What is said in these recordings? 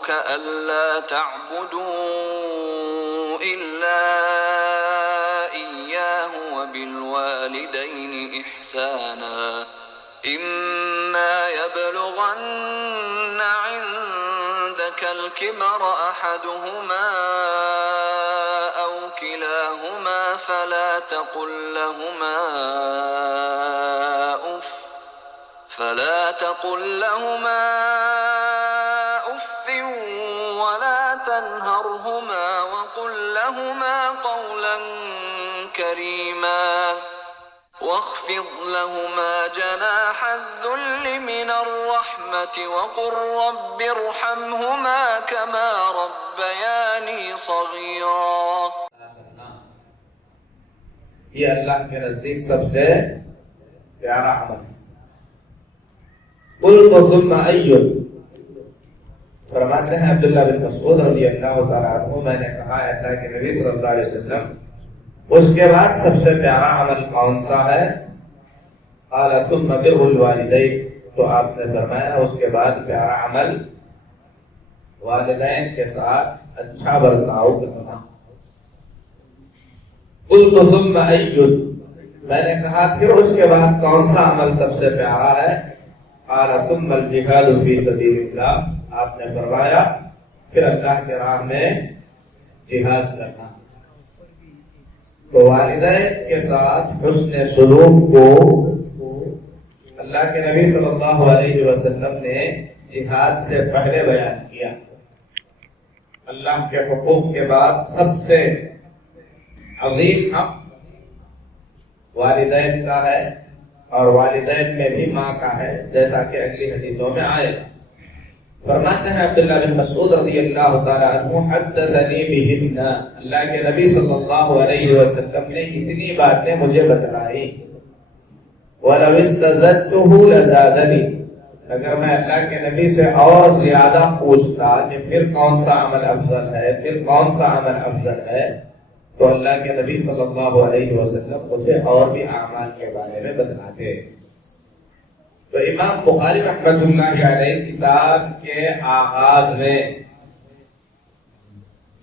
ربك ألا تعبدوا إلا إياه وبالوالدين إحسانا إما يبلغن عندك الكبر أحدهما أو كلاهما فلا تقل لهما أف ولا تنهرهما وقل لهما قولا كريما واخفض لهما جناح الذل من الرحمة وقل رب ارحمهما كما ربياني صغيرا. یہ اللہ کے نزدیک سب سے پیارا عمل ہے. قل ثم أي فرماتے ہیں عبداللہ بن مسعود رضی اللہ تعالیٰ عنہ میں نے کہا اللہ کے نبی صلی اللہ علیہ وسلم اس کے بعد سب سے پیارا عمل کون سا ہے؟ قال ثم بر الوالدین تو آپ نے فرمایا اس کے بعد پیارا عمل والدین کے ساتھ اچھا برتاؤ کرنا. قلت ثم أي میں نے کہا پھر اس کے بعد کون سا عمل سب سے پیارا ہے؟ قال ثم الجهاد فی سبیل اللہ آپ نے فرمایا پھر اللہ کے راہ میں جہاد کرنا. تو والدین کے ساتھ حسن سلوک کو اللہ کے نبی صلی اللہ علیہ وسلم نے جہاد سے پہلے بیان کیا. اللہ کے حقوق کے بعد سب سے عظیم حق والدین کا ہے اور والدین میں بھی ماں کا ہے جیسا کہ اگلی حدیثوں میں آئے گا. فرماتے ہیں عبداللہ بن مسعود رضی اللہ تعالی عنہ حدثنی بہن اللہ کے نبی صلی اللہ علیہ وسلم نے اتنی باتیں مجھے بتلائی. وَلَوْ اسْتَزَدْتُهُ لَزَادَنِي اگر میں اللہ کے نبی سے اور زیادہ پوچھتا کہ پھر کون سا عمل افضل ہے پھر کون سا عمل افضل ہے تو اللہ کے نبی صلی اللہ علیہ وسلم مجھے اور بھی اعمال کے بارے میں بتلاتے. تو امام بخاری رحمۃ اللہ علیہ کتاب کے آغاز میں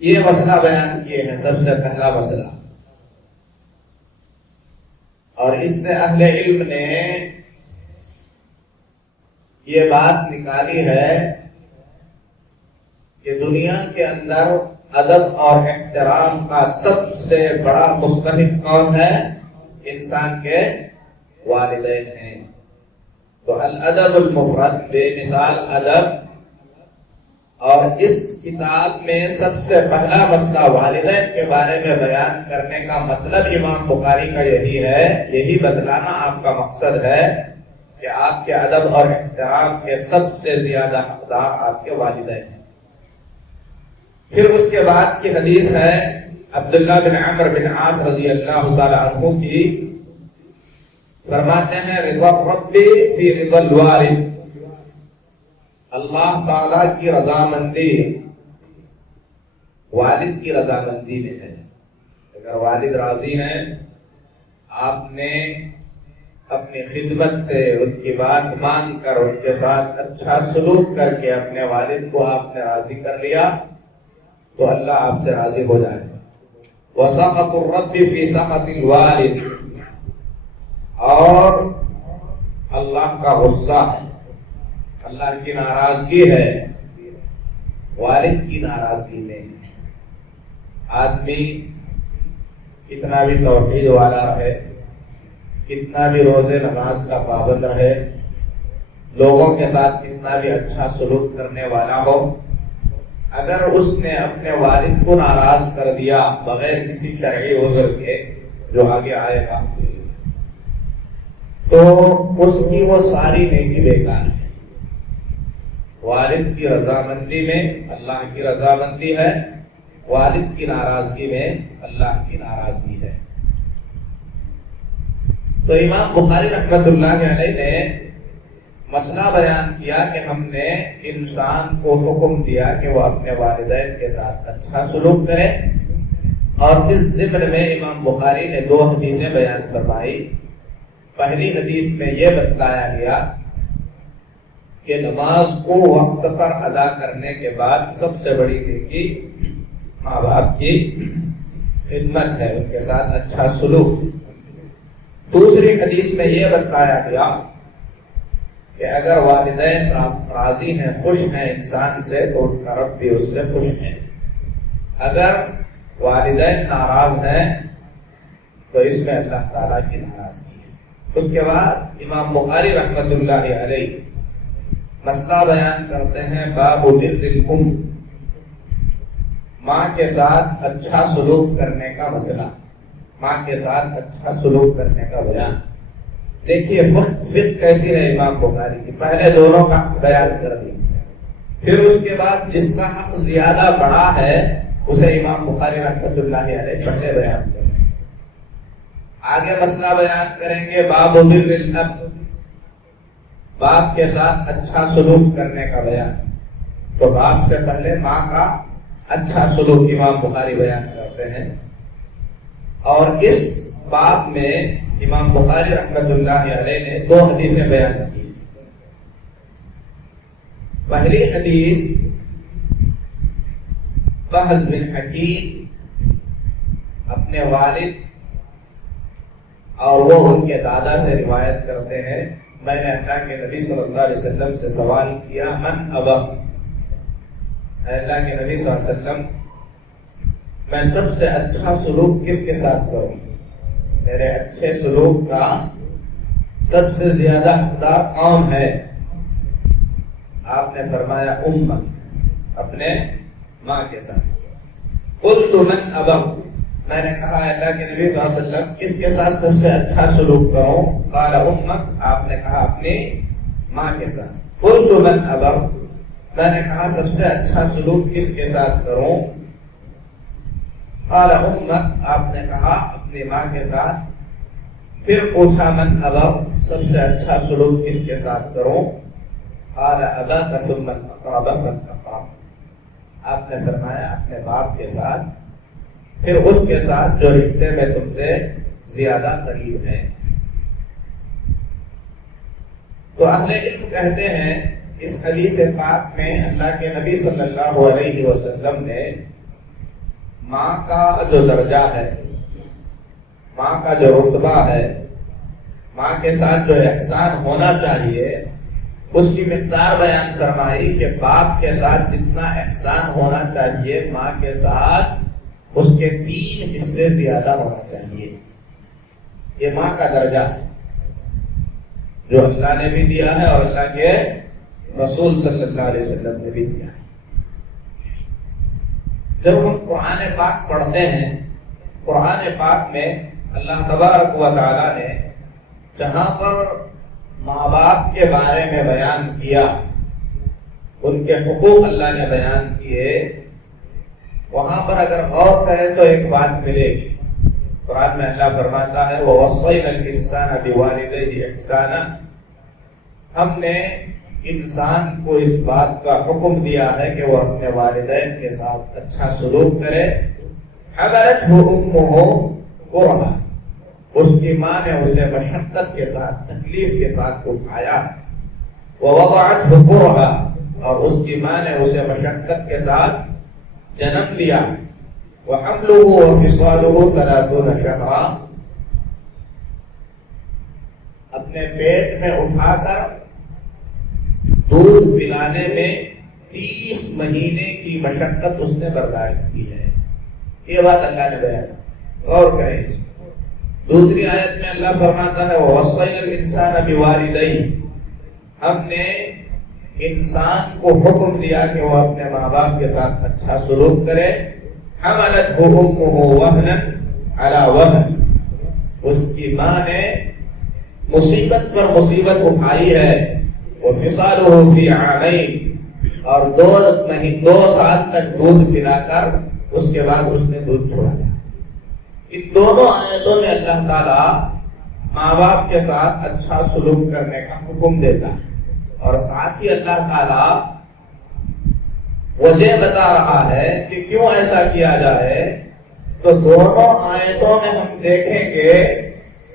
یہ مسئلہ بیان کیے ہیں سب سے پہلا مسئلہ, اور اس سے اہل علم نے یہ بات نکالی ہے کہ دنیا کے اندر ادب اور احترام کا سب سے بڑا مستحق کون ہے؟ انسان کے والدین ہیں. تو الادب المفرد بے مثال ادب, اور اس کتاب میں سب سے پہلا مسئلہ والدین کے بارے میں بیان کرنے کا مطلب امام بخاری کا یہی ہے, یہی بتلانا آپ کا مقصد ہے کہ آپ کے ادب اور احترام کے سب سے زیادہ حقدار آپ کے والدین ہیں. پھر اس کے بعد کی حدیث ہے عبداللہ بن عمرو بن عاص رضی اللہ تعالی عنہ کی. فرماتے ہیں رضا ربی فی رضا الوالد اللہ تعالی کی رضامندی والد کی رضامندی میں ہے. اگر والد راضی ہیں, آپ نے اپنی خدمت سے ان کی بات مان کر ان کے ساتھ اچھا سلوک کر کے اپنے والد کو آپ نے راضی کر لیا تو اللہ آپ سے راضی ہو جائے گا. وَسَخَطُ الرَّبِّ فِي سَخَطِ الْوَالِدِ اور اللہ کا غصہ ہے, اللہ کی ناراضگی ہے والد کی ناراضگی میں. آدمی کتنا بھی توحید والا رہے, کتنا بھی روزے نماز کا پابند رہے, لوگوں کے ساتھ کتنا بھی اچھا سلوک کرنے والا ہو, اگر اس نے اپنے والد کو ناراض کر دیا بغیر کسی شرعی عذر کے جو آگے آئے گا تو اس کی وہ ساری نیکی بیکار ہے. والد کی رضامندی میں اللہ کی رضامندی ہے, والد کی ناراضگی میں اللہ کی ناراضگی ہے. تو امام بخاری رحمۃ اللہ علیہ نے مسئلہ بیان کیا کہ ہم نے انسان کو حکم دیا کہ وہ اپنے والدین کے ساتھ اچھا سلوک کرے, اور اس ضمن میں امام بخاری نے 2 حدیثیں بیان فرمائی. پہلی حدیث میں یہ بتلایا گیا کہ نماز کو وقت پر ادا کرنے کے بعد سب سے بڑی نیکی ماں باپ کی خدمت ہے، ان کے ساتھ اچھا سلوک۔ دوسری حدیث میں یہ بتایا گیا کہ اگر والدین راضی ہیں، خوش ہیں انسان سے، تو ان کا رب بھی اس سے خوش ہے۔ اگر والدین ناراض ہیں تو اس میں اللہ تعالیٰ کی ناراضگی ہے۔ اس کے بعد امام بخاری رحمۃ اللہ علیہ مسئلہ بیان کرتے ہیں باب بر الام، ماں کے ساتھ اچھا سلوک کرنے کا مسئلہ، ماں کے ساتھ اچھا سلوک کرنے کا بیان۔ دیکھیے فقہ کیسی ہے امام بخاری کی، پہلے دونوں کا حق بیان کر دیا، پھر اس کے بعد جس کا حق زیادہ بڑا ہے اسے امام بخاری رحمۃ اللہ علیہ پہلے بیان کریں گے۔ آگے مسئلہ بیان کریں گے باب بر الاب، باپ کے ساتھ اچھا سلوک کرنے کا بیان۔ تو باپ سے پہلے ماں کا اچھا سلوک امام بخاری بیان کرتے ہیں، اور اس باب میں امام بخاری رحمۃ اللہ علیہ نے دو حدیثیں بیان کی۔ پہلی حدیث بحث بن حکیم اپنے والد اور وہ ان کے دادا سے روایت کرتے ہیں، میں نے اللہ کے نبی صلی اللہ علیہ وسلم سے سوال کیا من ابا، اللہ کے نبی صلی اللہ علیہ وسلم میں سب سے اچھا سلوک کس کے ساتھ کروں، میرے اچھے سلوک کا سب سے زیادہ حقدار کون ہے؟ آپ نے فرمایا امک، اپنے ماں کے ساتھ۔ قلت من ابا، میں نے کہا اللہ کے نبی صلی اللہ علیہ وسلم کس کے ساتھ سب سے اچھا سلوک کروں؟ قال امک، آپ نے کہا اپنی ماں کے ساتھ۔ قلت من ابا، میں نے کہا سب سے اچھا سلوک کس کے ساتھ کروں؟ قال امک، آپ نے کہا اپنی ماں کے ساتھ۔ پھر پوچھا من ابا، سب سے اچھا سلوک کس کے ساتھ کروں؟ قال اباک ثم الاقرب فالاقرب، آپ نے فرمایا اپنے باپ کے ساتھ، پھر اس کے ساتھ جو رشتے میں تم سے زیادہ قریب ہے۔ تو اہل علم کہتے ہیں اس حدیث پاک میں اللہ کے نبی صلی اللہ علیہ وسلم نے ماں کا جو درجہ ہے، ماں کا جو رتبہ ہے، ماں کے ساتھ جو احسان ہونا چاہیے، اس کی مقدار بیان فرمائی کہ باپ کے ساتھ جتنا احسان ہونا چاہیے ماں کے ساتھ اس کے 3 حصے زیادہ ہونا چاہیے۔ یہ ماں کا درجہ ہے جو اللہ نے بھی دیا ہے اور اللہ کے رسول صلی اللہ علیہ وسلم نے بھی دیا ہے۔ جب ہم قرآن پاک پڑھتے ہیں، قرآن پاک میں اللہ تبارک و تعالیٰ نے جہاں پر ماں باپ کے بارے میں بیان کیا، ان کے حقوق اللہ نے بیان کیے، وہاں پر اگر غور کریں تو ایک بات ملے گی۔ قرآن میں اللہ فرماتا ہے وَوَصَّيْنَا الْإِنسَانَ بِوَالِدَيْهِ إِحْسَانًا، ہم نے انسان کو اس بات کا حکم دیا ہے کہ وہ اپنے والدین کے ساتھ اچھا سلوک کرے۔ حَمَلَتْهُ أُمُّهُ كُرْهًا، اس کی ماں نے اسے مشقت کے ساتھ، تکلیف کے ساتھ اٹھایا۔ وَوَضَعَتْهُ كُرْهًا، اور اس کی ماں نے اسے مشقت کے ساتھ جنم لیا۔ وَحَمْلُهُ وَفِصَالُهُ 30 شَهْرًا، اپنے پیٹ میں اٹھا کر دودھ پلانے میں 30 مہینے کی مشقت اس نے برداشت کی ہے۔ یہ بات اللہ نے بیان، غور کریں اس میں۔ دوسری آیت میں اللہ فرماتا ہے وَوَصَّيْنَا الْإِنسَانَ بِوَالِدَيْهِ، ہم نے انسان کو حکم دیا کہ وہ اپنے ماں باپ کے ساتھ اچھا سلوک کرے۔ حملتہ امہ وہنا علی وہن، اس کی ماں نے مصیبت پر مصیبت اٹھائی ہے۔ وفصالہ فی عامین، اور 2 سال تک دودھ پلا کر اس کے بعد اس نے دودھ چھوڑایا۔ ان دونوں آیتوں میں اللہ تعالیٰ ماں باپ کے ساتھ اچھا سلوک کرنے کا حکم دیتا ہے، اور ساتھ ہی اللہ تعالیٰ وجہ بتا رہا ہے کہ کیوں ایسا کیا جائے۔ تو دونوں آیتوں میں ہم دیکھیں گے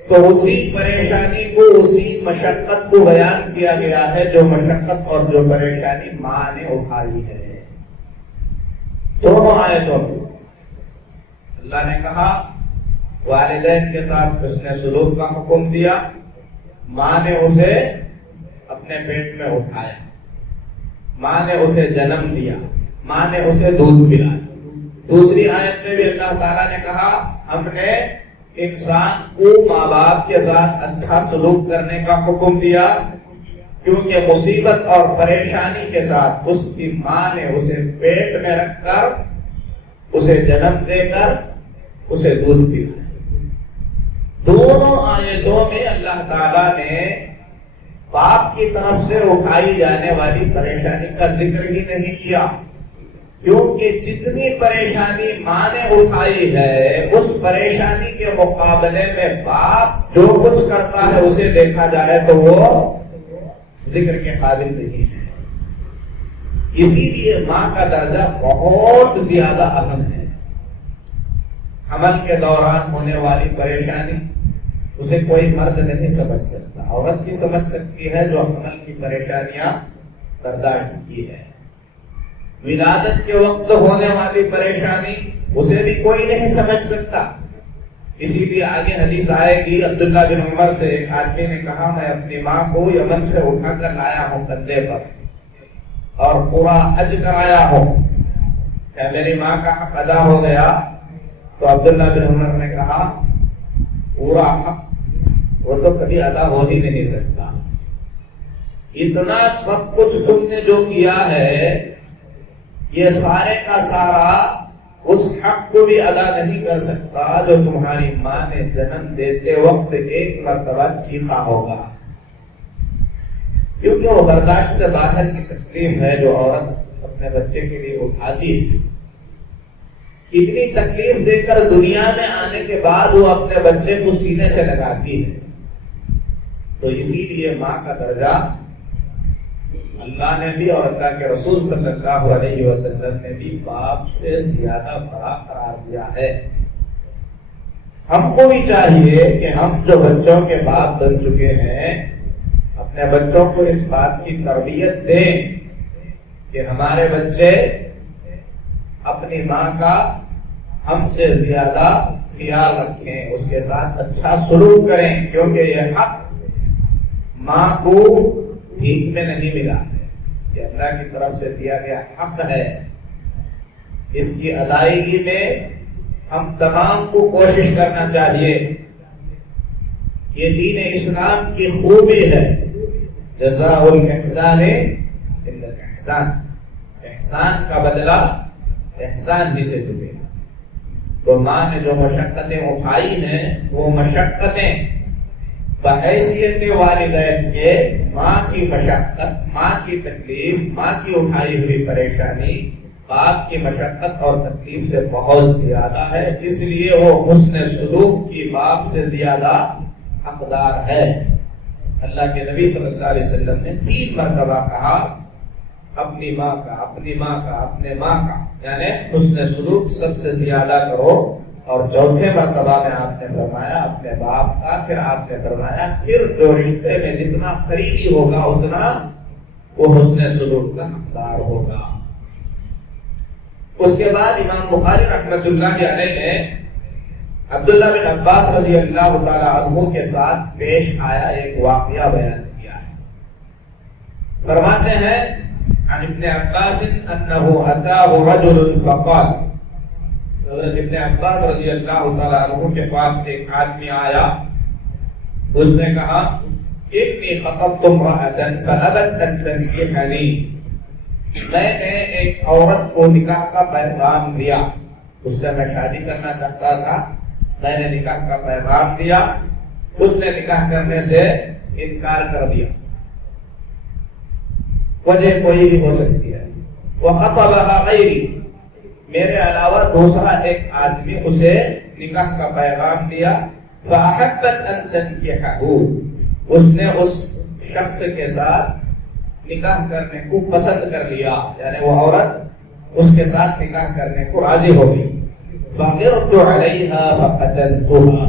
تو اسی پریشانی کو اسی مشقت کو بیان کیا گیا ہے جو مشقت اور جو پریشانی ماں نے اٹھائی ہے. دونوں آیتوں میں اللہ نے کہا والدین کے ساتھ حسن سلوک کا حکم دیا، ماں نے اسے اپنے پیٹ میں اٹھایا، ماں نے اسے جنم دیا، ماں نے اسے دودھ پلایا. دوسری آیت میں بھی اللہ تعالیٰ نے کہا ہم نے انسان کو ماں باپ کے ساتھ اچھا سلوک کرنے کا حکم دیا، کیونکہ مصیبت اور پریشانی کے ساتھ اس کی ماں نے اسے پیٹ میں رکھ کر اسے جنم دے کر اسے دودھ پلایا. دونوں آیتوں میں اللہ تعالیٰ نے باپ کی طرف سے اٹھائی جانے والی پریشانی کا ذکر ہی نہیں کیا، کیونکہ جتنی پریشانی ماں نے اٹھائی ہے اس پریشانی کے مقابلے میں باپ جو کچھ کرتا ہے اسے دیکھا جائے تو وہ ذکر کے قابل نہیں ہے. اسی لیے ماں کا درجہ بہت زیادہ اہم ہے. حمل کے دوران ہونے والی پریشانی اسے کوئی مرد نہیں سمجھ سکتا، عورت ہی سمجھ سکتی ہے جو حمل کی پریشانیاں برداشت کی ہے. ولادت کے وقت ہونے والی پریشانی اسے بھی کوئی نہیں سمجھ سکتا. اسی لیے آگے حدیث آئے گی، عبداللہ بن عمر سے ایک آدمی نے کہا میں اپنی ماں کو یمن سے اٹھا کر لایا ہوں کندھے پر اور پورا حج کرایا ہوں، کیا میری ماں کا حق ادا ہو گیا؟ تو عبداللہ بن عمر نے کہا پورا حق وہ تو کبھی ادا ہو ہی نہیں سکتا. اتنا سب کچھ تم نے جو کیا ہے یہ سارے کا سارا اس حق کو بھی ادا نہیں کر سکتا جو تمہاری ماں نے جنم دیتے وقت ایک مرتبہ چیخا ہوگا. کیونکہ وہ برداشت سے باہر کی تکلیف ہے جو عورت اپنے بچے کے لیے اٹھاتی ہے. اتنی تکلیف دے کر دنیا میں آنے کے بعد وہ اپنے بچے کو سینے سے لگاتی ہے. تو اسی لیے ماں کا درجہ اللہ نے بھی اور اللہ کے رسول صلی اللہ علیہ وسلم نے بھی باپ سے زیادہ بڑا قرار دیا ہے. ہم کو بھی چاہیے کہ ہم جو بچوں کے باپ بن چکے ہیں اپنے بچوں کو اس بات کی تربیت دیں کہ ہمارے بچے اپنی ماں کا ہم سے زیادہ خیال رکھیں، اس کے ساتھ اچھا سلوک کریں، کیونکہ یہ حق ماں کو بھیک میں نہیں ملا ہے، یہ اللہ کی طرف سے دیا گیا حق ہے. اس کی ادائیگی میں ہم تمام کو کوشش کرنا چاہیے. یہ دین اسلام کی خوبی ہے، جزاء الاحسان الا الاحسان، احسان کا بدلہ احسان ہی سے چکے گا. تو ماں نے جو مشقتیں اٹھائی ہیں وہ مشقتیں بحیثیت والدین کے ماں کی مشقت، ماں کی تکلیف، ماں کی اٹھائی ہوئی پریشانی باپ کی مشقت اور تکلیف سے بہت زیادہ ہے. اس لیے وہ حسن سلوک کی باپ سے زیادہ حقدار ہے. اللہ کے نبی صلی اللہ علیہ وسلم نے 3 مرتبہ کہا اپنی ماں کا، اپنی ماں کا، اپنے ماں کا، یعنی حسن سلوک سب سے زیادہ کرو. اور چوتھے مرتبہ میں آپ نے فرمایا اپنے باپ کا. پھر آپ نے فرمایا پھر جو رشتے میں جتنا قریبی ہوگا اتنا وہ حسن سلوک کا حقدار ہوگا. اس کے بعد امام بخاری رحمۃ اللہ علیہ نے عبداللہ بن عباس رضی اللہ تعالی عنہ کے ساتھ پیش آیا ایک واقعہ بیان کیا ہے. فرماتے ہیں عن ابن عباس انه اتاه رجل فقال، حضرت ابن عباس رضی اللہ تعالی عنہ کے پاس ایک آدمی آیا، اس نے کہا انی خطبت امرأة فابت ان تنکحنی، میں نے ایک عورت کو نکاح کا پیغام دیا، اس سے میں شادی کرنا چاہتا تھا، میں نے نکاح کا پیغام دیا، اس نے نکاح کرنے سے انکار کر دیا. وجہ کوئی بھی ہو سکتی ہے. وخطبها غیری، میرے علاوہ دوسرا ایک آدمی اسے نکاح کا پیغام دیا. فاحبت ان تنکحه، اس نے اس شخص کے ساتھ نکاح کرنے کو پسند کر لیا، یعنی وہ عورت اس کے ساتھ نکاح کرنے کو راضی ہو گئی. فغرت علیہا فقتلتها،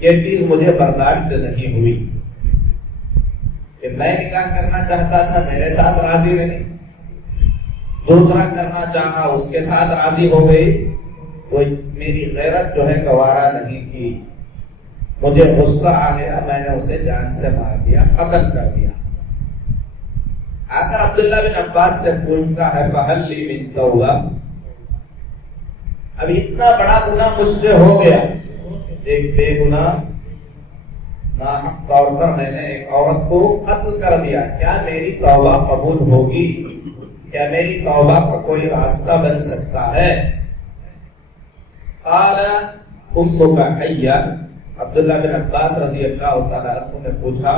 یہ چیز مجھے برداشت نہیں ہوئی کہ میں نکاح کرنا چاہتا تھا، میرے ساتھ راضی نہیں، دوسرا کرنا چاہا، اس کے ساتھ راضی ہو گئی، تو میری غیرت جو ہے گوارا نہیں کی، مجھے غصہ آ گیا، میں نے اسے جان سے مار دیا، قتل کر دیا۔ آ کر عبداللہ بن عباس سے پوچھتا ہے فَهَلْ لِي مِن تَوْبَةٍ، اب اتنا بڑا گناہ مجھ سے ہو گیا، ایک بے گناہ ناحق طور پر میں نے ایک عورت کو قتل کر دیا، کیا میری توبہ قبول ہوگی؟ کیا میری توبہ کا کوئی راستہ بن سکتا ہے؟ قال امک حیہ، عبداللہ بن عباس رضی اللہ تعالیٰ عنہ نے پوچھا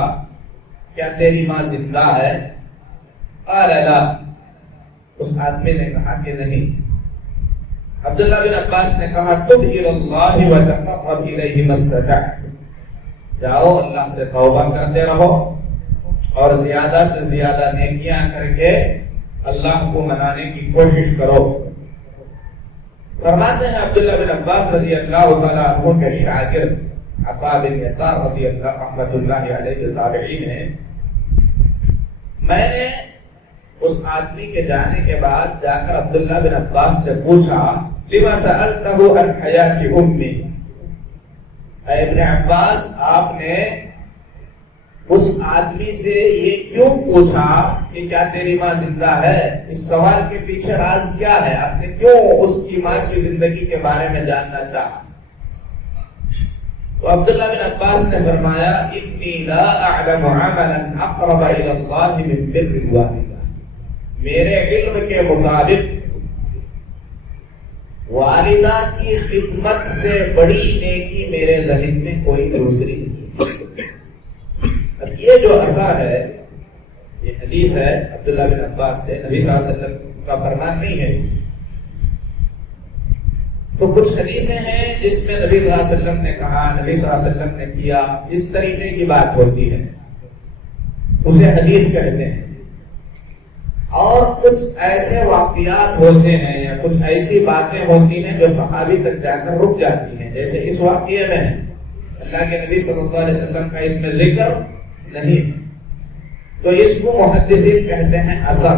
کیا تیری ماں زندہ ہے؟ قال لا، اس آدمی نے کہا کہ نہیں۔ عبداللہ بن عباس نے کہا تب الی اللہ وتقرب الیہ ما استطعت، جاؤ اللہ سے توبہ کرتے رہو اور زیادہ سے زیادہ نیکیاں کر کے اللہ کو منانے کی کوشش کرو۔ فرماتے ہیں عبداللہ بن عباس رضی اللہ تعالیٰ عنہ کے شاگرد عطا بن یسار رضی اللہ رحمۃ اللہ علیہ تابعین ہیں، میں نے اس آدمی کے جانے کے بعد جا کر عبداللہ بن عباس سے پوچھا لما سألته عن حیاة امی، اے ابن عباس آپ نے اس آدمی سے یہ کیوں پوچھا کہ کیا تیری ماں زندہ ہے؟ اس سوال کے پیچھے راز کیا ہے؟ آپ نے کیوں اس کی ماں کی زندگی کے بارے میں جاننا چاہا؟ تو عبداللہ بن عباس نے فرمایا انی لا اعلم عملا اقرب الى اللہ من بر الوالدہ، میرے علم کے مطابق والدہ کی خدمت سے بڑی نیکی میرے ذہن میں کوئی دوسری نہیں ہے۔ اب یہ جو اثر ہے، یہ حدیث ہے عبداللہ بن عباس سے، نبی صلی اللہ علیہ وسلم کا فرمان نہیں ہے اس میں۔ تو کچھ حدیثیں ہیں جس میں نبی صلی اللہ علیہ وسلم نے کہا، نبی صلی اللہ علیہ وسلم نے کیا، اس طریقے کی بات ہوتی ہے، اسے حدیث کہتے ہیں۔ اور کچھ ایسے واقعات ہوتے ہیں یا کچھ ایسی باتیں ہوتی ہیں جو صحابی تک جا کر رک جاتی ہیں، جیسے اس واقعے میں اللہ کے نبی صلی اللہ علیہ وسلم کا اس میں ذکر نہیں، تو اس کو محدثین کہتے ہیں اثر۔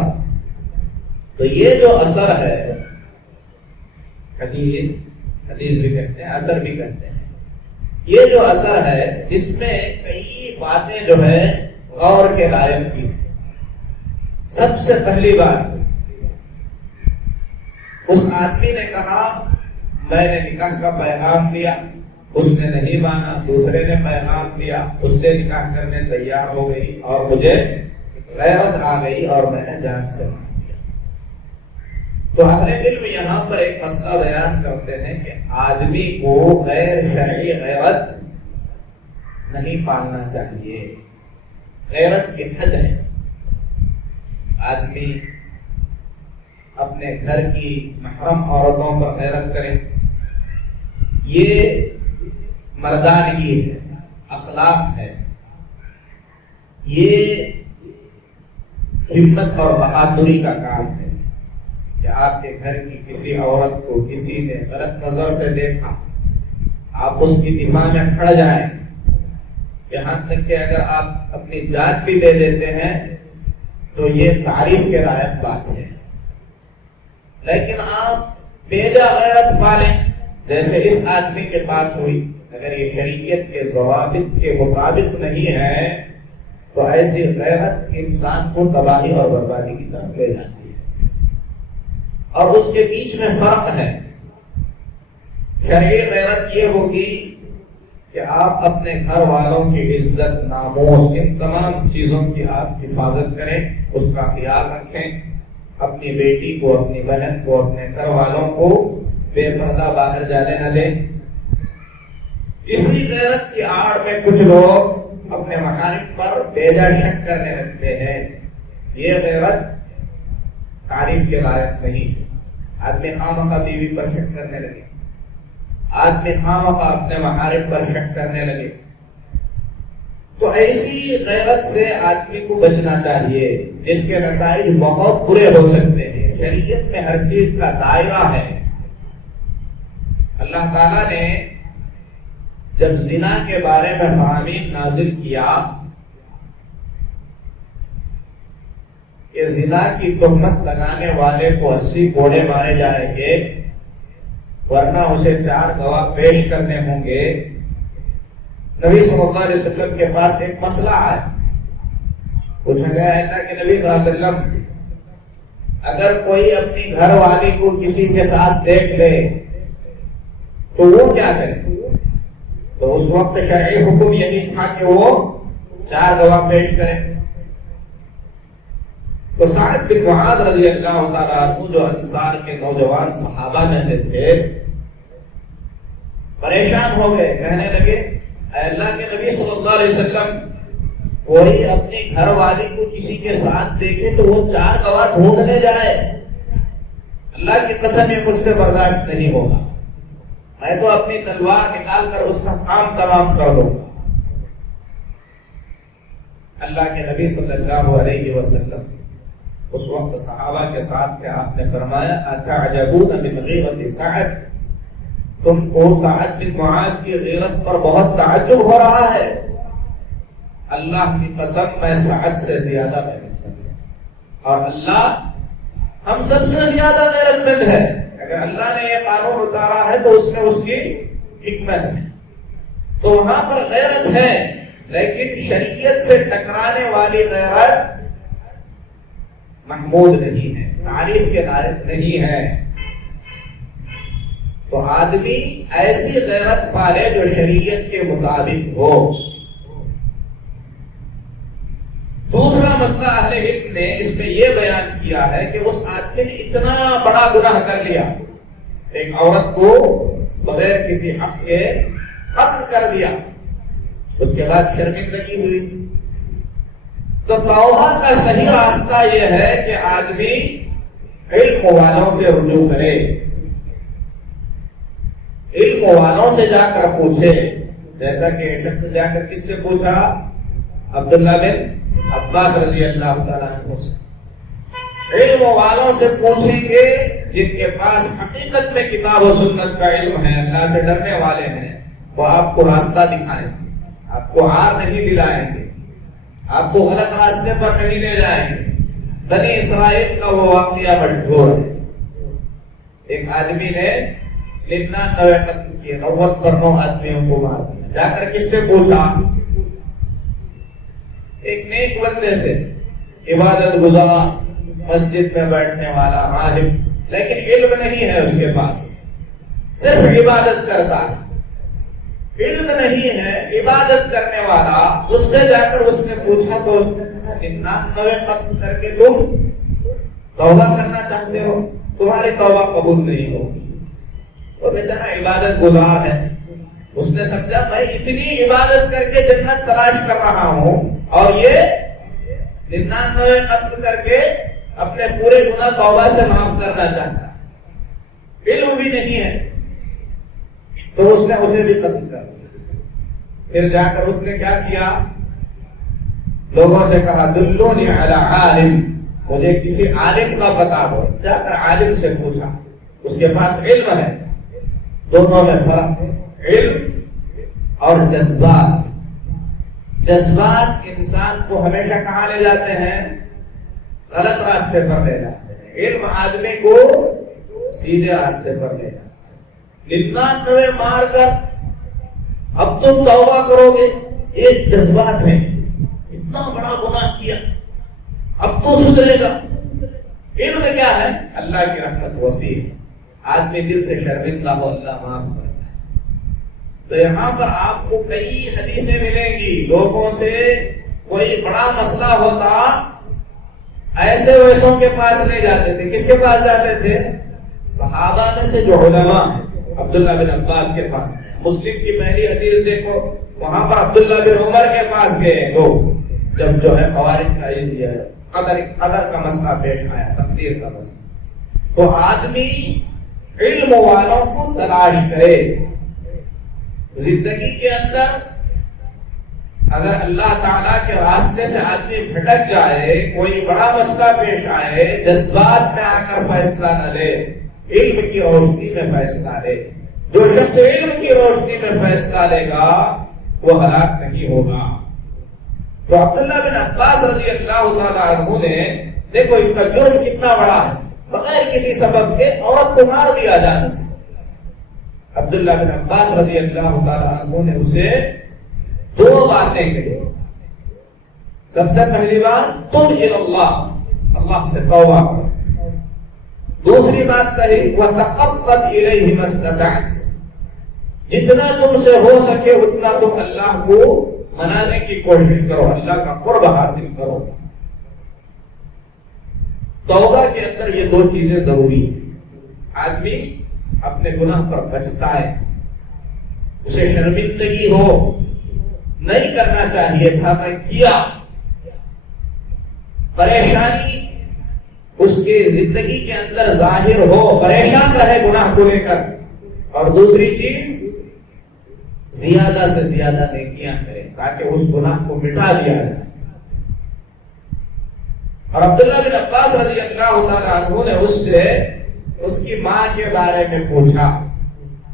تو یہ جو اثر ہے، حدیث بھی کہتے ہیں، اثر بھی کہتے ہیں، یہ جو اثر ہے اس میں کئی باتیں جو ہے غور کے لائق کی ہیں۔ سب سے پہلی بات، اس آدمی نے کہا میں نے نکاح کا پیغام دیا، اس نے نہیں مانا، دوسرے نے پیغام دیا، اس سے نکاح کرنے تیار ہو گئی اور مجھے غیرت آ گئی اور میں نے جان سے مار دیا۔ تو اہل علم یہاں پر ایک مسئلہ بیان کرتے ہیں کہ آدمی کو غیر شرعی غیرت نہیں پالنا چاہیے۔ غیرت کی حد ہے، آدمی اپنے گھر کی محرم عورتوں پر غیرت کرے، یہ مردانگی ہے، اخلاق ہے، یہ ہمت اور بہادری کا کام ہے کہ آپ کے گھر کی کسی عورت کو کسی نے غلط نظر سے دیکھا، آپ اس کی دفاع میں کھڑ جائیں، یہاں تک کہ اگر آپ اپنی جان بھی دے دیتے ہیں تو یہ تعریف کے لائق بات ہے۔ لیکن آپ بیجا غیرت پالیں جیسے اس آدمی کے پاس ہوئی، اگر یہ شریعت کے ضوابط کے مطابق نہیں ہے تو ایسی غیرت انسان کو تباہی اور بربادی کی طرف لے جاتی ہے۔ اور اس کے بیچ میں فرق ہے، شرعی غیرت یہ ہوگی کہ آپ اپنے گھر والوں کی عزت، ناموس، ان تمام چیزوں کی آپ حفاظت کریں، اس کا خیال رکھیں، اپنی بیٹی کو، اپنی بہن کو، اپنے گھر والوں کو بے پردہ باہر جانے نہ دیں۔ اسی غیرت کی آڑ میں کچھ لوگ اپنے محارم پر بیجا شک کرنے لگتے ہیں، یہ غیرت تعریف کے لائق نہیں ہے۔ آدمی خواہ بیوی پر شک کرنے لگے، آدمی خواہ اپنے محارم پر شک کرنے لگے، تو ایسی غیرت سے آدمی کو بچنا چاہیے جس کے نتائج بہت برے ہو سکتے ہیں۔ شریعت میں ہر چیز کا دائرہ ہے۔ اللہ تعالیٰ نے جب زنا کے بارے میں فرامین نازل کیا کہ زنا کی تہمت لگانے والے کو 80 کوڑے مارے جائیں گے ورنہ اسے 4 گواہ پیش کرنے ہوں گے، نبی صلی اللہ علیہ وسلم کے پاس ایک مسئلہ آیا. پوچھا گیا اللہ کے نبی صلی اللہ علیہ وسلم، اگر کوئی اپنی گھر والی کو کسی کے ساتھ دیکھ لے تو وہ کیا کرے؟ تو اس وقت شرعی حکم یہی تھا کہ وہ 4 گواہ پیش کرے. تو سعد بن معاذ رضی اللہ تعالیٰ عنہ جو انصار کے نوجوان صحابہ میں سے تھے پریشان ہو گئے، کہنے لگے اے اللہ کے نبی صلی اللہ علیہ وسلم، کوئی اپنی گھر والی کو کسی کے ساتھ دیکھے تو وہ 4 گواہ ڈھونڈنے جائے، اللہ کی قسم یہ مجھ سے برداشت نہیں ہوگا، میں تو اپنی تلوار نکال کر اس کا کام تمام کر دوں گا. اللہ کے نبی صلی اللہ علیہ وسلم اس وقت صحابہ کے ساتھ تھے، آپ نے فرمایا اتعجبون من غیرت سعد، تم کو سعد بن معاذ کی غیرت پر بہت تعجب ہو رہا ہے؟ اللہ کی قسم میں سعد سے زیادہ غیرت مند ہوں، اور اللہ ہم سب سے زیادہ غیرت مند ہے. اگر اللہ نے یہ قانون اتارا ہے تو اس میں اس کی حکمت ہے. تو وہاں پر غیرت ہے، لیکن شریعت سے ٹکرانے والی غیرت محمود نہیں ہے، تعریف کے لائق نہیں ہے. تو آدمی ایسی غیرت پالے جو شریعت کے مطابق ہو. دوسرا مسئلہ اہل علم نے اس میں یہ بیان کیا ہے کہ اس آدمی نے اتنا بڑا گناہ کر لیا، ایک عورت کو بغیر کسی حق کے قتل کر دیا، اس کے بعد شرمندگی ہوئی. تو توبہ کا صحیح راستہ یہ ہے کہ آدمی علم والوں سے رجوع کرے، علم والوں سے جا کر پوچھے. جیسا کہ شخص جا کر کس سے پوچھا؟ عبداللہ بن عباس رضی اللہ تعالیٰ عنہ سے. علم والوں سے پوچھیں گے جن کے پاس حقیقت میں کتاب و سنت کا علم ہے، اللہ سے ڈرنے والے ہیں، وہ آپ کو راستہ دکھائیں گے، آپ کو ہار نہیں دلائیں گے، آپ کو غلط راستے پر نہیں لے جائیں گے. بنی اسرائیل کا وہ واقعہ مشہور ہے. ایک آدمی نے 99 قتل کیے، 90 پر 9 آدمیوں کو مار دیا. جا کر کس سے پوچھا؟ ایک نیک بندے سے، عبادت گزار، مسجد میں بیٹھنے والا، راہب، لیکن علم نہیں ہے اس کے پاس، صرف عبادت کرتا ہے. علم نہیں ہے، عبادت کرنے والا. اس سے جا کر اس نے پوچھا تو اس نے کہا 99 قتل کر کے تم توبہ کرنا چاہتے ہو، تمہاری توبہ قبول نہیں ہوگی. وہ بیچارہ عبادت گزار ہے، اس نے سمجھا میں اتنی عبادت کر کے جنت تلاش کر رہا ہوں اور یہ 99 قتل کر کے اپنے پورے گناہ توبہ سے معاف کرنا چاہتا ہے. علم بھی نہیں ہے تو اس نے اسے بھی قتل کر دیا. پھر جا کر اس نے کیا کیا؟ لوگوں سے کہا دلونی علی عالم، مجھے کسی عالم کا پتہ ہو. جا کر عالم سے پوچھا، اس کے پاس علم ہے. دونوں میں فرق ہے، علم اور جذبات. جذبات انسان کو ہمیشہ کہاں لے جاتے ہیں؟ غلط راستے پر لے جاتے ہیں. علم آدمی کو سیدھے راستے پر لے جاتے ہیں. 99 مار کر اب تم توبہ کرو گے، یہ جذبات ہیں. اتنا بڑا گناہ کیا، اب تو سدھرے گا. علم کیا ہے؟ اللہ کی رحمت وسیع ہے، آدمی دل سے شرمندہ ہو اللہ معاف کرتا ہے. تو یہاں پر آپ کو کئی حدیثیں ملیں گی. لوگوں سے کوئی بڑا مسئلہ ہوتا ایسے ویسوں کے پاس لے جاتے تھے. کس کے پاس جاتے تھے؟ صحابہ میں سے جو علماء ہیں. عبداللہ بن عباس کے پاس. مسلم کی پہلی حدیث دیکھو، وہاں پر عبداللہ بن عمر کے پاس گئے لوگ جب جو ہے خوارج کا یہ قدر کا مسئلہ پیش آیا، تقدیر کا مسئلہ. تو آدمی علم والوں کو تلاش کرے. زندگی کے اندر اگر اللہ تعالیٰ کے راستے سے آدمی بھٹک جائے، کوئی بڑا مسئلہ پیش آئے، جذبات میں آ کر فیصلہ نہ لے، علم کی روشنی میں فیصلہ لے. جو شخص علم کی روشنی میں فیصلہ لے گا وہ ہلاک نہیں ہوگا۔ تو عبداللہ بن عباس رضی اللہ تعالیٰ عنہ نے، دیکھو اس کا جرم کتنا بڑا ہے، بغیر کسی سبب کے عورت کو مار دیا جانے سے۔ عبداللہ بن عباس رضی اللہ تعالیٰ عنہ نے اسے دو باتیں کہی۔ سب سے پہلی بات، تب اللہ، اللہ سے توبہ کرو۔ دوسری بات کہی، وَتَقَرَّبْ إِلَيْهِ مَا اسْتَطَعْتَ، جتنا تم سے ہو سکے اتنا تم اللہ کو منانے کی کوشش کرو، اللہ کا قرب حاصل کرو۔ توبہ کے اندر یہ دو چیزیں ضروری ہیں۔ آدمی اپنے گناہ پر بچتا ہے، اسے شرمندگی ہو، نہیں کرنا چاہیے تھا میں کیا، پریشانی اس کے زندگی کے اندر ظاہر ہو، پریشان رہے گناہ کو لے کر۔ اور دوسری چیز، زیادہ سے زیادہ نیکیاں کرے تاکہ اس گناہ کو مٹا دیا جائے۔ اور عبداللہ بن عباس رضی اللہ تعالیٰ عنہ نے اس سے اس کی ماں کے بارے میں پوچھا۔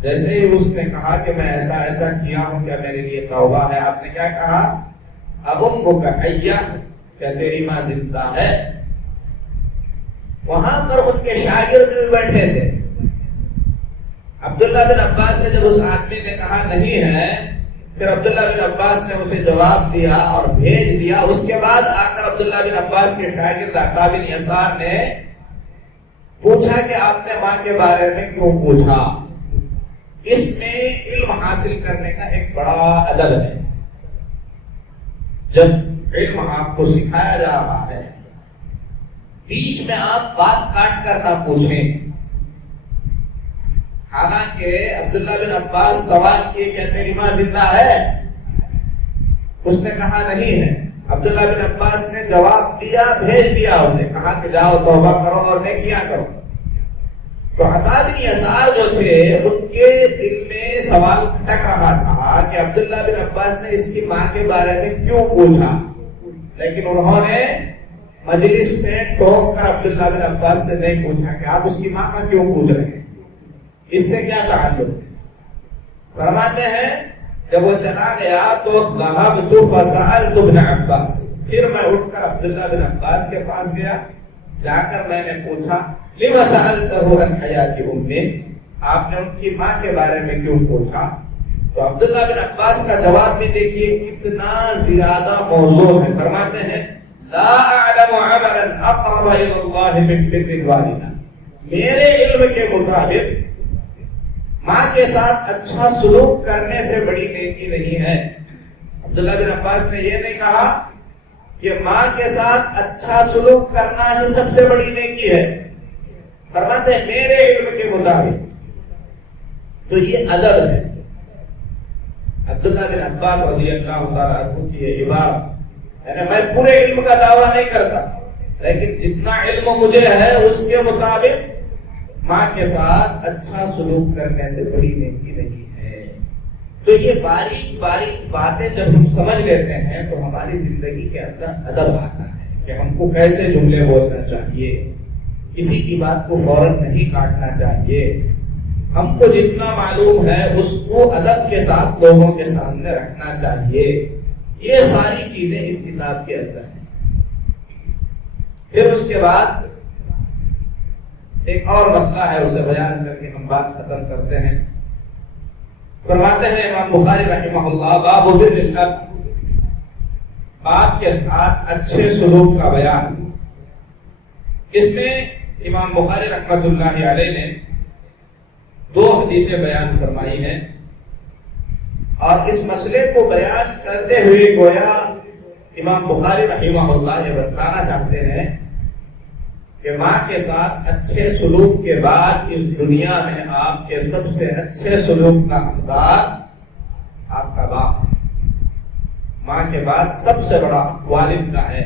جیسے ہی اس نے کہا کہ میں ایسا ایسا کیا ہوں، کیا میرے لیے توبہ ہے؟ آپ نے کیا کہا؟ اَأُمُّكَ حَيَّةٌ، کیا تیری ماں زندہ ہے؟ وہاں پر ان کے شاگرد بھی بیٹھے تھے۔ عبداللہ بن عباس نے جب اس آدمی نے کہا نہیں ہے، پھر عبداللہ بن عباس نے اسے جواب دیا اور بھیج دیا۔ اس کے بعد آ کر عبداللہ بن عباس کے شاگرد عطا بن یسار نے پوچھا کہ آپ نے ماں کے بارے میں کیوں پوچھا؟ اس میں علم حاصل کرنے کا ایک بڑا ادب ہے۔ جب علم آپ کو سکھایا جا رہا ہے، بیچ میں آپ بات کاٹ کر نہ پوچھیں۔ حالانکہ عبداللہ بن عباس سوال کیے کہ تیری ماں زندہ ہے؟ اس نے کہا نہیں ہے۔ عبداللہ بن عباس نے جواب دیا، بھیج دیا اسے، کہا کہ جاؤ توبہ کرو اور نیکیاں کرو۔ تو عطا بن یسار جو تھے، ان کے دل میں سوال کھٹک رہا تھا کہ عبداللہ بن عباس نے اس کی ماں کے بارے میں کیوں پوچھا، لیکن انہوں نے مجلس میں ٹوک کر عبداللہ بن عباس سے نہیں پوچھا کہ آپ اس کی ماں کا کیوں پوچھ رہے ہیں، اس سے کیا تعلق ہے؟ فرماتے ہیں جب وہ چلا گیا تو ذهبت فسألت ابن عباس، پھر میں اٹھ کر عبداللہ بن عباس کے پاس گیا، جا کر میں نے پوچھا لما سألته عن حیات امہ، آپ نے ان کی ماں کے بارے میں کیوں پوچھا؟ تو عبداللہ بن عباس کا جواب بھی دیکھیے کتنا زیادہ موزوں ہے۔ فرماتے ہیں لا اعلم عملا اقرب الى اللہ من بر الوالدہ، میرے علم کے مطابق ماں کے ساتھ اچھا سلوک کرنے سے بڑی نیکی نہیں ہے۔ عبداللہ بن عباس نے یہ نہیں کہا کہ ماں کے ساتھ اچھا سلوک کرنا ہی سب سے بڑی نیکی ہے، فرماتے ہیں میرے علم کے مطابق۔ تو یہ ادب ہے۔ عبداللہ بن عباس رضی اللہ تعالیٰ عنہ کی یہ عبارت، یعنی میں پورے علم کا دعویٰ نہیں کرتا، لیکن جتنا علم مجھے ہے اس کے مطابق ماں کے ساتھ اچھا سلوک کرنے سے بڑی نیکی نہیں ہے۔ تو یہ باریک باریک باتیں جب ہم سمجھ لیتے ہیں تو ہماری زندگی کے اندر ادب آتا ہے کہ ہم کو کیسے جملے بولنا چاہیے، کسی کی بات کو فوراً نہیں کاٹنا چاہیے، ہم کو جتنا معلوم ہے اس کو ادب کے ساتھ لوگوں کے سامنے رکھنا چاہیے۔ یہ ساری چیزیں اس کتاب کے اندر ہیں۔ پھر اس کے بعد ایک اور مسئلہ ہے، اسے بیان کر کے ہم بات ختم کرتے ہیں۔ فرماتے ہیں امام بخاری رحمہ اللہ باب بر الاب، باپ کے ساتھ اچھے سلوک کا بیان۔ اس میں امام بخاری رحمۃ اللہ علیہ نے دو حدیثیں بیان فرمائی ہیں، اور اس مسئلے کو بیان کرتے ہوئے گویا امام بخاری رحمہ اللہ یہ بتانا چاہتے ہیں کہ ماں کے ساتھ اچھے سلوک کے بعد اس دنیا میں آپ کے سب سے اچھے سلوک کا حقدار آپ کا باپ ہے۔ ماں کے بعد سب سے بڑا والد کا ہے۔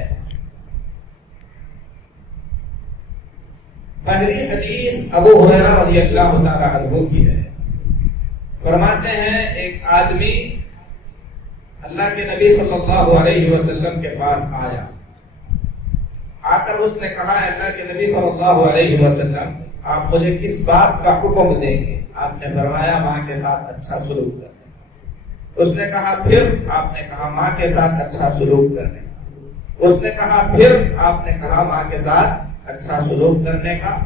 پہلی حدیث ابو ہریرہ رضی اللہ تعالی عنہ کی ہے۔ فرماتے ہیں ایک آدمی اللہ کے نبی صلی اللہ علیہ وسلم کے پاس آیا، آ کر اس نے کہا اللہ کے نبی صلی اللہ علیہ وسلم آپ مجھے کس بات کا حکم دیں گے؟ آپ نے فرمایا ماں کے ساتھ اچھا سلوک کرنے کا۔ اس نے کہا پھر آپ نے کہا ماں کے ساتھ اچھا سلوک کرنے کا۔ اس نے کہا پھر آپ نے کہا ماں کے ساتھ اچھا سلوک کرنے کا۔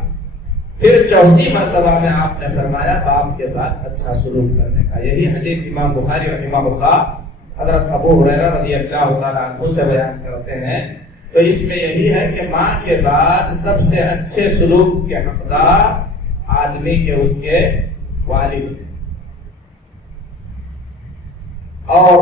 پھر چوتھی مرتبہ میں آپ نے فرمایا باپ کے ساتھ اچھا سلوک کرنے کا۔ یہی حدیث امام بخاری رحمہ اللہ حضرت ابو ہریرہ رضی اللہ تعالیٰ عنہ سے بیان کرتے ہیں۔ تو اس میں یہی ہے کہ ماں کے بعد سب سے اچھے سلوک کے حقدار آدمی کے اس کے والد ہیں، اور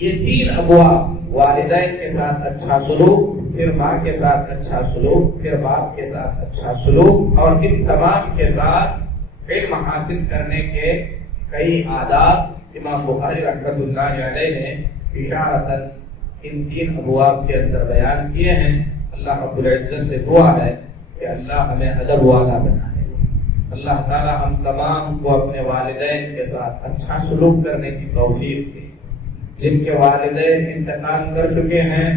یہ تین ابواب، والدین کے ساتھ اچھا سلوک، پھر ماں کے ساتھ اچھا سلوک، پھر باپ کے ساتھ اچھا سلوک، اور ان تمام کے ساتھ علم حاصل کرنے کے کئی آداب امام بخاری رحمۃ اللہ علیہ نے اشارتاً ان تین ابواب کے اندر بیان کیے ہیں۔ اللہ رب العزت سے دعا ہے کہ اللہ ہمیں ادب والا بنائے، اللہ تعالی ہم تمام کو اپنے والدین کے ساتھ اچھا سلوک کرنے کی توفیق دے۔ جن کے والدین انتقال کر چکے ہیں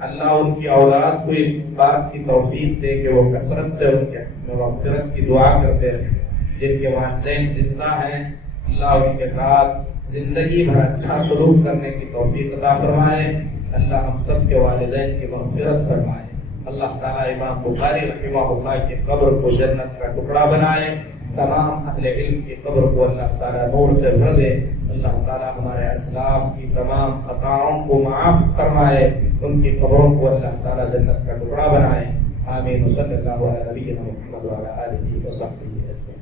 اللہ ان کی اولاد کو اس بات کی توفیق دے کہ وہ کثرت سے ان کے مغفرت کی دعا کرتے رہیں۔ جن کے والدین زندہ ہیں اللہ ان کے ساتھ زندگی بھر اچھا سلوک کرنے کی توفیق عطا فرمائے۔ اللہ ہم سب کے والدین کی مغفرت فرمائے۔ اللہ تعالیٰ امام بخاری رحمہ اللہ کی قبر کو جنت کا ٹکڑا بنائے۔ تمام اہل علم کی قبر کو اللہ تعالیٰ نور سے بھر دے۔ اللہ تعالیٰ ہمارے اسلاف کی تمام خطاؤں کو معاف فرمائے، ان کی قبروں کو اللہ تعالیٰ جنت کا ٹکڑا بنائے۔ آمین۔ صلی اللہ علیہ وسلم محمد وعلی آلہ وصحبہ اجمعین۔